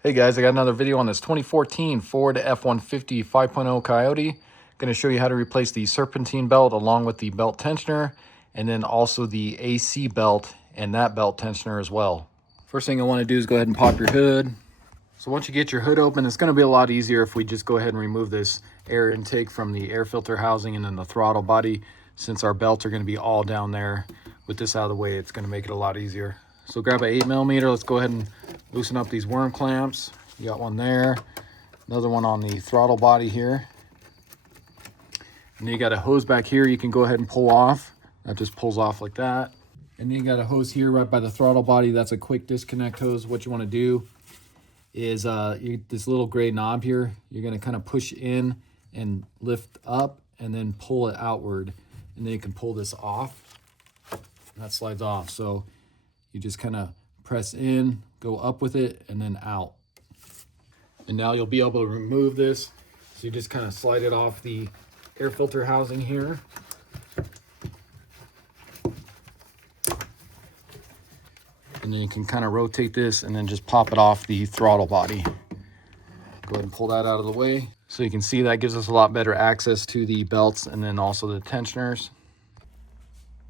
Hey guys, I got another video on this 2014 Ford F-150 5.0 Coyote. Going to show you how to replace the serpentine belt along with the belt tensioner, and then also the AC belt and that belt tensioner as well. First thing I want to do is go ahead and pop your hood. So once you get your hood open, it's going to be a lot easier if we just go ahead and remove this air intake from the air filter housing and then the throttle body. Since our belts are going to be all down there, with this out of the way, it's going to make it a lot easier. So grab an 8mm. Let's go ahead and loosen up these worm clamps. You got one there, another one on the throttle body here. And then you got a hose back here you can go ahead and pull off. That just pulls off like that. And then you got a hose here right by the throttle body. That's a quick disconnect hose. What you want to do is this little gray knob here, you're going to kind of push in and lift up and then pull it outward. And then you can pull this off. That slides off. So you just kind of press in, go up with it, and then out. And now you'll be able to remove this. So you just kind of slide it off the air filter housing here. And then you can kind of rotate this and then just pop it off the throttle body. Go ahead and pull that out of the way. So you can see that gives us a lot better access to the belts and then also the tensioners.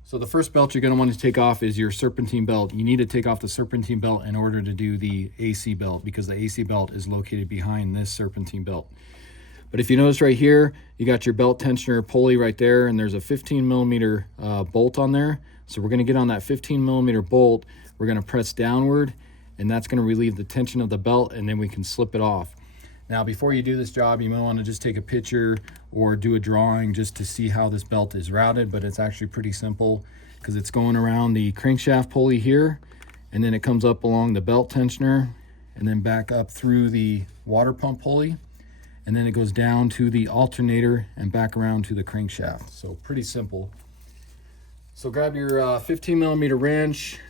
So the first belt you're going to want to take off is your serpentine belt. You need to take off the serpentine belt in order to do the AC belt, because the AC belt is located behind this serpentine belt. But if you notice right here, you got your belt tensioner pulley right there, and there's a 15mm bolt on there. So we're going to get on that 15mm bolt. We're going to press downward, and that's going to relieve the tension of the belt, and then we can slip it off. Now, before you do this job, you might want to just take a picture or do a drawing just to see how this belt is routed, but it's actually pretty simple because it's going around the crankshaft pulley here, and then it comes up along the belt tensioner, and then back up through the water pump pulley, and then it goes down to the alternator and back around to the crankshaft. So pretty simple. So grab your 15mm wrench,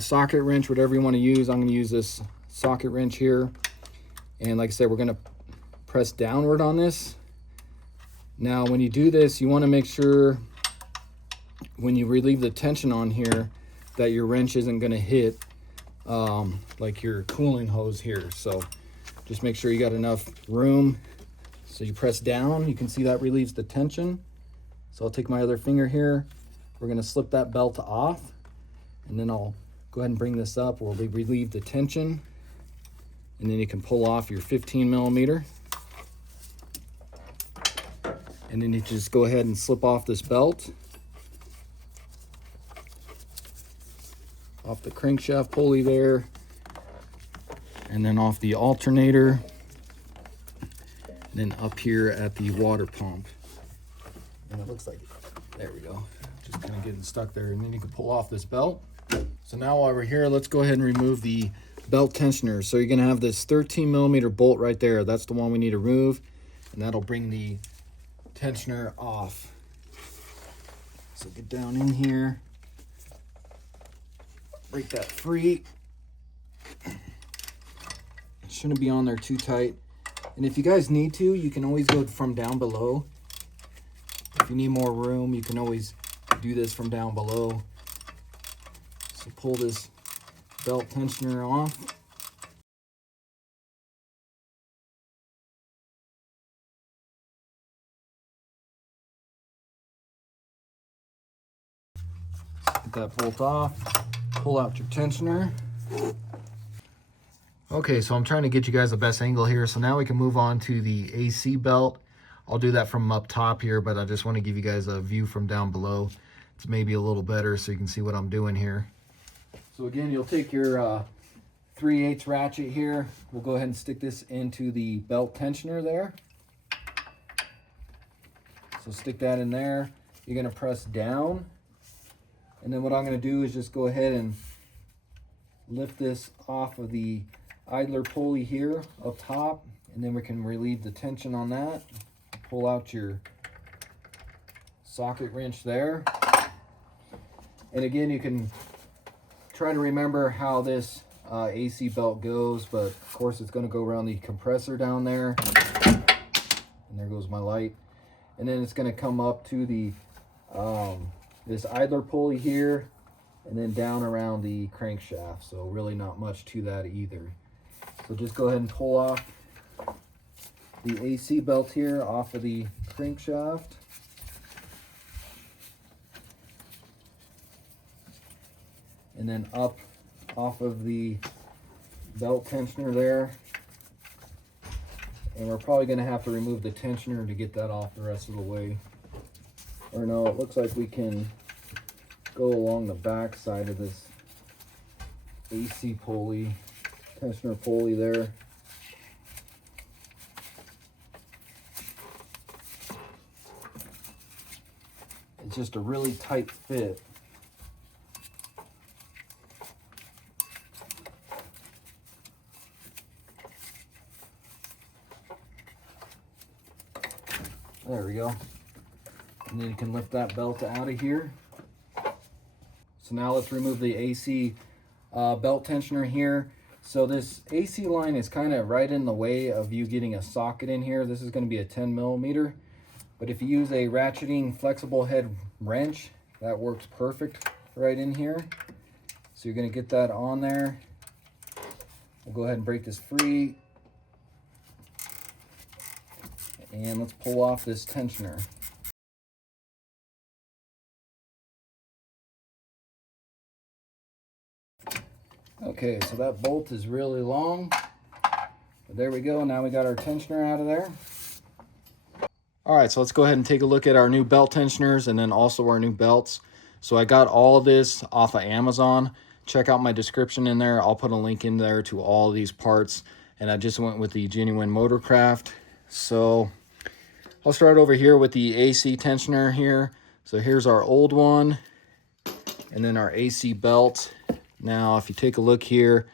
socket wrench, whatever you want to use. I'm going to use this socket wrench here. And like I said, we're going to press downward on this. Now, when you do this, you want to make sure when you relieve the tension on here that your wrench isn't going to hit like your cooling hose here. So just make sure you got enough room. So you press down, you can see that relieves the tension. So I'll take my other finger here. We're going to slip that belt off, and then I'll go ahead and bring this up where we relieve the tension. And then you can pull off your 15mm. And then you just go ahead and slip off this belt. Off the crankshaft pulley there. And then off the alternator. And then up here at the water pump. And it looks like, there we go. Just kind of getting stuck there. And then you can pull off this belt. So now while we're here, let's go ahead and remove the belt tensioner. So you're going to have this 13mm bolt right there. That's the one we need to remove, and that'll bring the tensioner off. So get down in here, break that free. It shouldn't be on there too tight. And if you guys need to, you can always go from down below. If you need more room, you can always do this from down below. So pull this belt tensioner off. Get that bolt off. Pull out your tensioner. Okay, so I'm trying to get you guys the best angle here. So now we can move on to the AC belt. I'll do that from up top here, but I just want to give you guys a view from down below. It's maybe a little better so you can see what I'm doing here. So again, you'll take your 3/8 ratchet here. We'll go ahead and stick this into the belt tensioner there. So stick that in there. You're going to press down. And then what I'm going to do is just go ahead and lift this off of the idler pulley here up top. And then we can relieve the tension on that. Pull out your socket wrench there. And again, you can try to remember how this AC belt goes, but of course it's going to go around the compressor down there, and there goes my light, and then it's going to come up to the this idler pulley here, and then down around the crankshaft. So really not much to that either. So just go ahead and pull off the AC belt here off of the crankshaft. And then up off of the belt tensioner there. And we're probably going to have to remove the tensioner to get that off the rest of the way. Or no, it looks like we can go along the back side of this AC pulley, tensioner pulley there. It's just a really tight fit. There we go. And then you can lift that belt out of here. So now let's remove the AC belt tensioner here. So this AC line is kind of right in the way of you getting a socket in here. This is going to be a 10 millimeter. But if you use a ratcheting flexible head wrench, that works perfect right in here. So you're going to get that on there. We'll go ahead and break this free. And let's pull off this tensioner. Okay, so that bolt is really long. But there we go. Now we got our tensioner out of there. All right, so let's go ahead and take a look at our new belt tensioners and then also our new belts. So I got all of this off of Amazon. Check out my description in there. I'll put a link in there to all of these parts. And I just went with the genuine motorcraft. So I'll start over here with the AC tensioner here. So here's our old one and then our AC belt. Now, if you take a look here,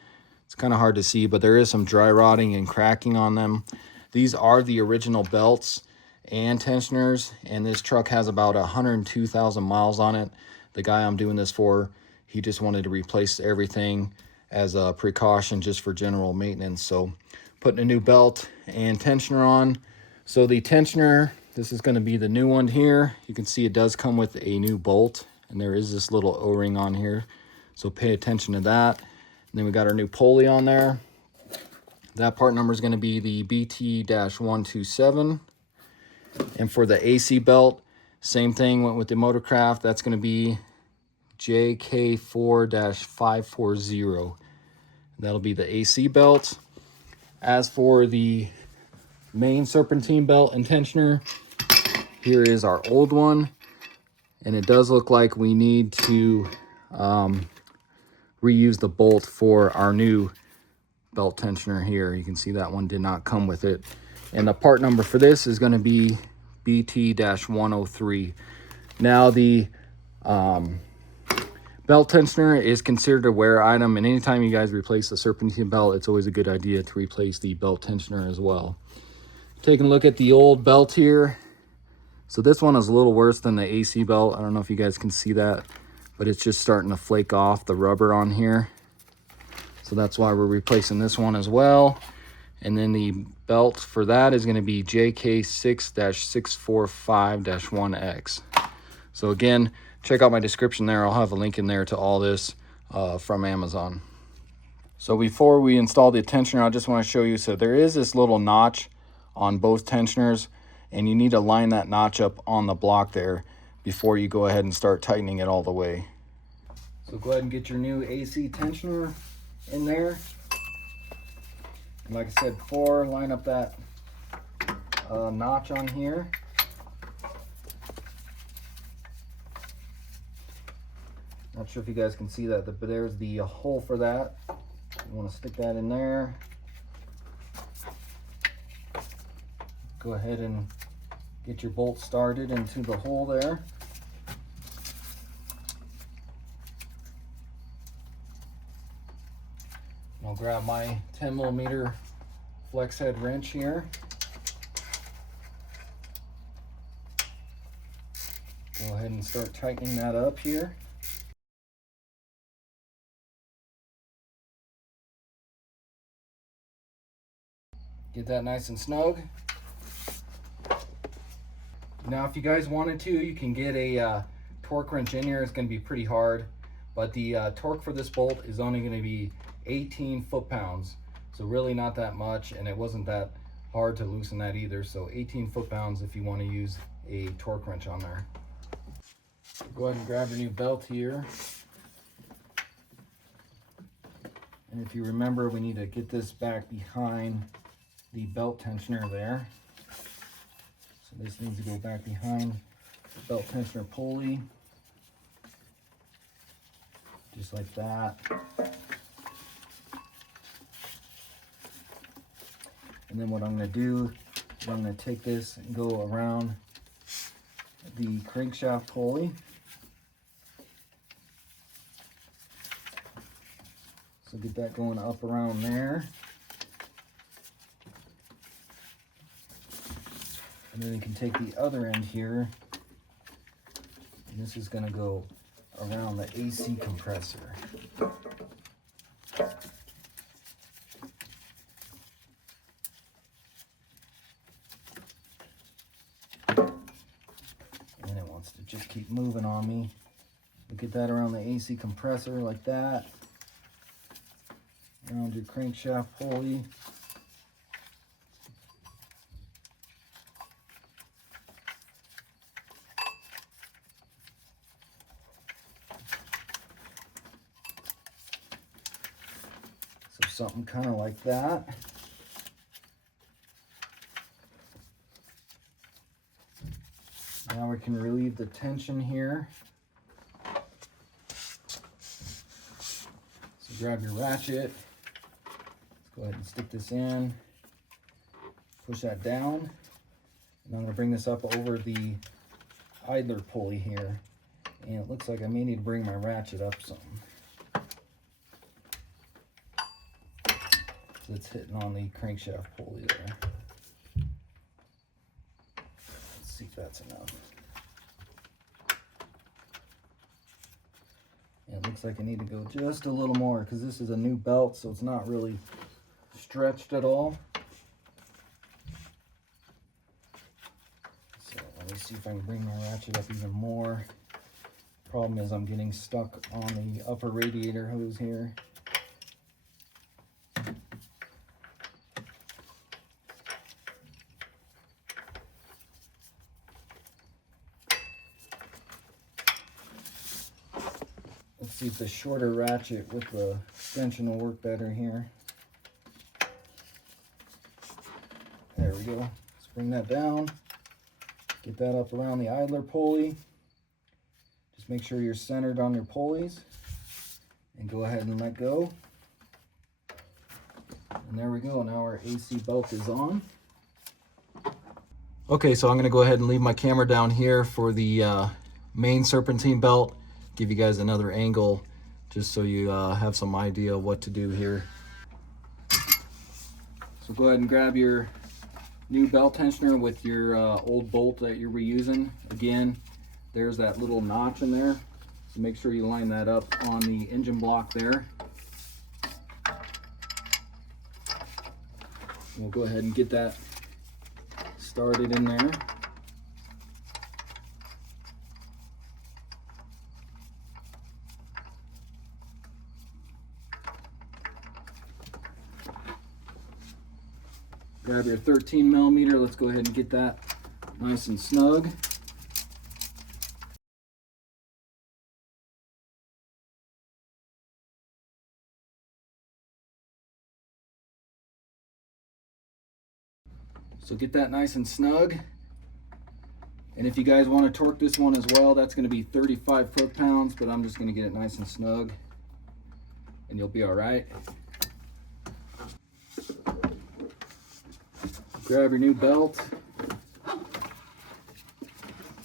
it's kind of hard to see, but there is some dry rotting and cracking on them. These are the original belts and tensioners, and this truck has about 102,000 miles on it. The guy I'm doing this for, he just wanted to replace everything as a precaution just for general maintenance. So putting a new belt and tensioner on. So the tensioner, this is going to be the new one here. You can see it does come with a new bolt, and there is this little O-ring on here. So pay attention to that. And then we got our new pulley on there. That part number is going to be the BT-127. And for the AC belt, same thing, went with the motorcraft. That's going to be JK4-540. That'll be the AC belt. As for the main serpentine belt and tensioner, here is our old one. And it does look like we need to reuse the bolt for our new belt tensioner here. You can see that one did not come with it. And the part number for this is going to be BT-103. Now the belt tensioner is considered a wear item, and anytime you guys replace the serpentine belt, it's always a good idea to replace the belt tensioner as well. Taking a look at the old belt here. So this one is a little worse than the AC belt. I don't know if you guys can see that, but it's just starting to flake off the rubber on here. So that's why we're replacing this one as well. And then the belt for that is going to be JK6-645-1X. So again, check out my description there. I'll have a link in there to all this from Amazon. So before we install the tensioner, I just want to show you, so there is this little notch on both tensioners, and you need to line that notch up on the block there before you go ahead and start tightening it all the way. So go ahead and get your new AC tensioner in there. And like I said before, line up that notch on here. Not sure if you guys can see that, but there's the hole for that. You want to stick that in there. Go ahead and get your bolt started into the hole there. I'll grab my 10 millimeter flex head wrench here. Go ahead and start tightening that up here. Get that nice and snug. Now if you guys wanted to, you can get a torque wrench in here. It's going to be pretty hard, but the torque for this bolt is only going to be 18 foot-pounds. So really not that much, and it wasn't that hard to loosen that either. So 18 foot-pounds if you want to use a torque wrench on there. Go ahead and grab your new belt here. And if you remember, we need to get this back behind the belt tensioner there. So this needs to go back behind the belt tensioner pulley. Just like that. And then what I'm going to do is I'm going to take this and go around the crankshaft pulley. So get that going up around there. And then you can take the other end here, and this is going to go around the AC compressor. And it wants to just keep moving on me. We'll get that around the AC compressor like that. Around your crankshaft pulley. So something kind of like that. Now we can relieve the tension here. So grab your ratchet. Let's go ahead and stick this in. Push that down. And I'm going to bring this up over the idler pulley here. And it looks like I may need to bring my ratchet up some. So it's hitting on the crankshaft pulley there. Let's see if that's enough. And it looks like I need to go just a little more because this is a new belt, so it's not really stretched at all. So let me see if I can bring my ratchet up even more. Problem is I'm getting stuck on the upper radiator hose here. Let's see if the shorter ratchet with the extension will work better here. There we go. Let's bring that down. Get that up around the idler pulley. Just make sure you're centered on your pulleys. And go ahead and let go. And there we go. Now our AC belt is on. Okay, so I'm going to go ahead and leave my camera down here for the main Serpentine belt. Give you guys another angle just so you have some idea of what to do here. So go ahead and grab your new belt tensioner with your old bolt that you're reusing. Again, there's that little notch in there. So make sure you line that up on the engine block there. We'll go ahead and get that started in there. Grab your 13 millimeter. Let's go ahead and get that nice and snug. So get that nice and snug. And if you guys want to torque this one as well, that's going to be 35 foot-pounds, but I'm just going to get it nice and snug and you'll be all right. Grab your new belt.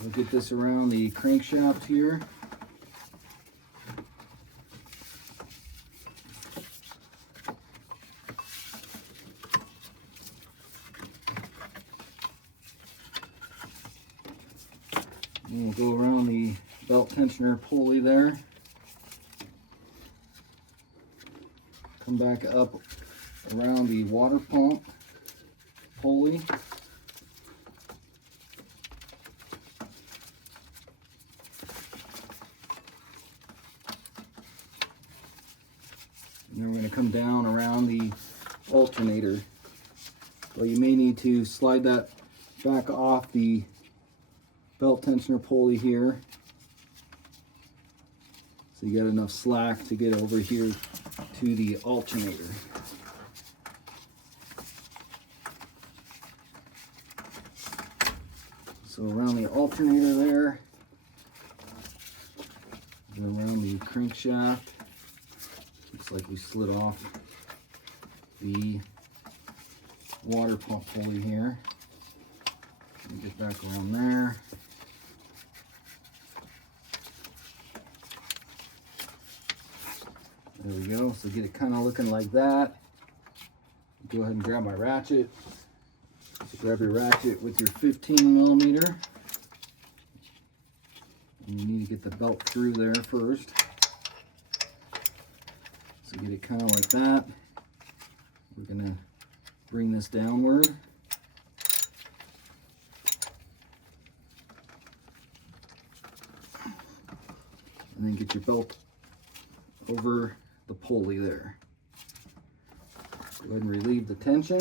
We'll get this around the crankshaft here. And we'll go around the belt tensioner pulley there. Come back up around the water pump pulley. And then we're going to come down around the alternator. Well, you may need to slide that back off the belt tensioner pulley here, so you got enough slack to get over here to the alternator. So around the alternator there, and around the crankshaft, looks like we slid off the water pump pulley here. Let me get back around there. There we go. So get it kind of looking like that. Go ahead and grab my ratchet. So grab your ratchet with your 15mm. And you need to get the belt through there first. So get it kind of like that. We're going to bring this downward. And then get your belt over the pulley there. Go ahead and relieve the tension.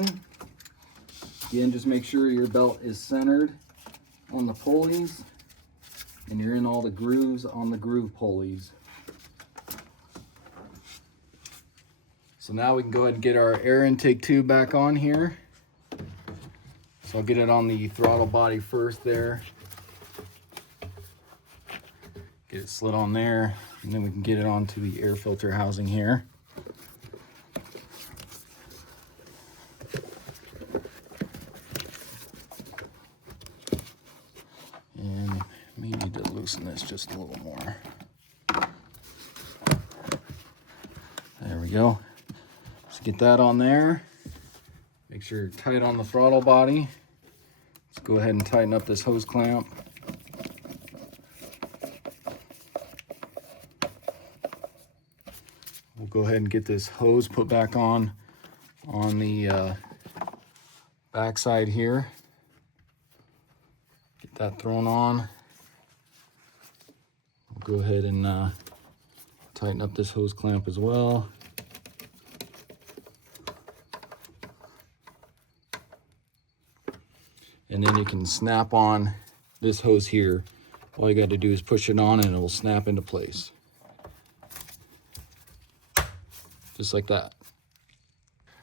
Again, just make sure your belt is centered on the pulleys and you're in all the grooves on the groove pulleys. So now we can go ahead and get our air intake tube back on here. So I'll get it on the throttle body first there. Get it slid on there, and then we can get it onto the air filter housing here. And we need to loosen this just a little more. There we go. Let's get that on there. Make sure you're tight on the throttle body. Let's go ahead and tighten up this hose clamp. We'll go ahead and get this hose put back on the back side here. Get that thrown on. We'll go ahead and tighten up this hose clamp as well. And then you can snap on this hose here. All you got to do is push it on and it will snap into place. Just like that.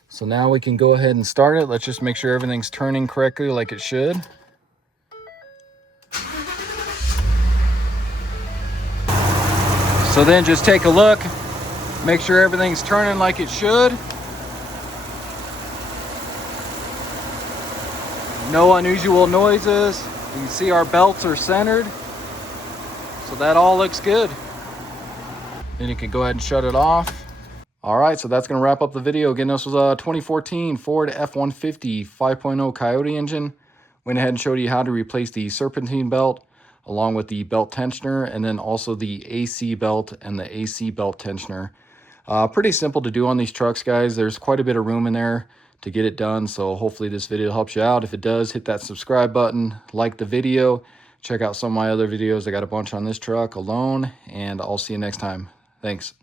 So now we can go ahead and start it. Let's just make sure everything's turning correctly like it should. So then just take a look, make sure everything's turning like it should. No unusual noises. You can see our belts are centered. So that all looks good. Then you can go ahead and shut it off. All right, so that's going to wrap up the video. Again, this was a 2014 Ford F-150 5.0 Coyote engine. Went ahead and showed you how to replace the Serpentine belt along with the belt tensioner, and then also the AC belt and the AC belt tensioner. Pretty simple to do on these trucks, guys. There's quite a bit of room in there to get it done, so hopefully this video helps you out. If it does, hit that subscribe button, like the video, check out some of my other videos. I got a bunch on this truck alone, and I'll see you next time. Thanks.